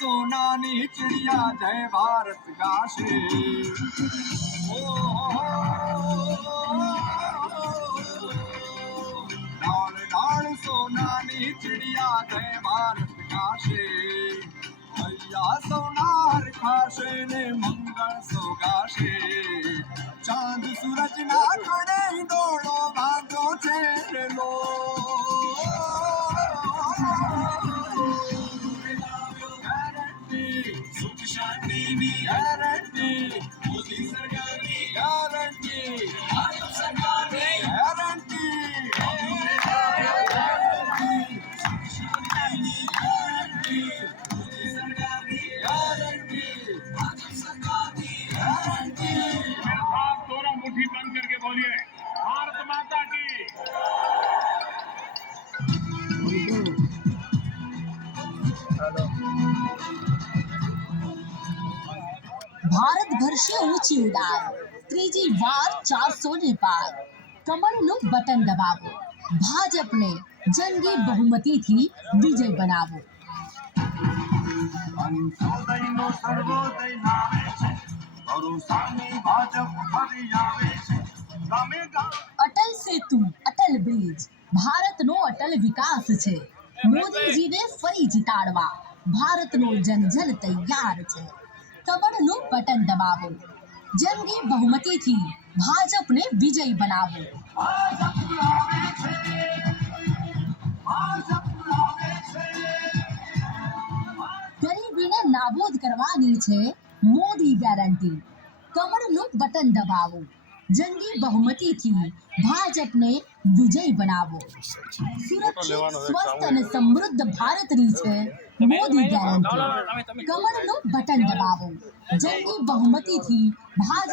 સોનાની ચિડિયા જય ભારત ગાશે डाल डाल सोनानी चिड़िया जय भारत गाशे भैया सोनार खाशे ने मंगल सोगाशे चांद सूरज ना खड़े दौड़ो भागो छे लो गारंटी सुख शांति की गारंटी मोदी सरकार की गारंटी भाजपा सरकार की गारंटी दोनों मुट्ठी बंद करके बोलिए भारत माता की। ભારત ભરશે ઊંચી ઉડાન ત્રીજી વાર 400 ને પાર કમળનું બટન દબાવો ભાજપને જંગી બહુમતીથી વિજય બનાવો અંત્યોદયનો સર્વોદય લાવે છે ભરોસાની ભાજપ ફરી આવે છે ગામે ગામ અટલ સેતુ અટલ બ્રિજ ભારતનો અટલ વિકાસ છે મોદીજીને ફરી જીતાડવા ભારતનો જન જન તૈયાર છે કમળનું બટન દબાવો જંગી બહુમતીથી ભાજપને વિજય બનાવો ગરીબીને નાબૂદ કરવાની છે મોદી ગેરંટી કમળનું બટન દબાવો જંગી બહુમતીથી ભાજપને વિજય બનાવો સુરક્ષિત સ્વસ્થ અને સમૃદ્ધ ભારતની છે મોદી ગેરંટી કમળનું બટન દબાવો જંગી બહુમતીથી ભાજપ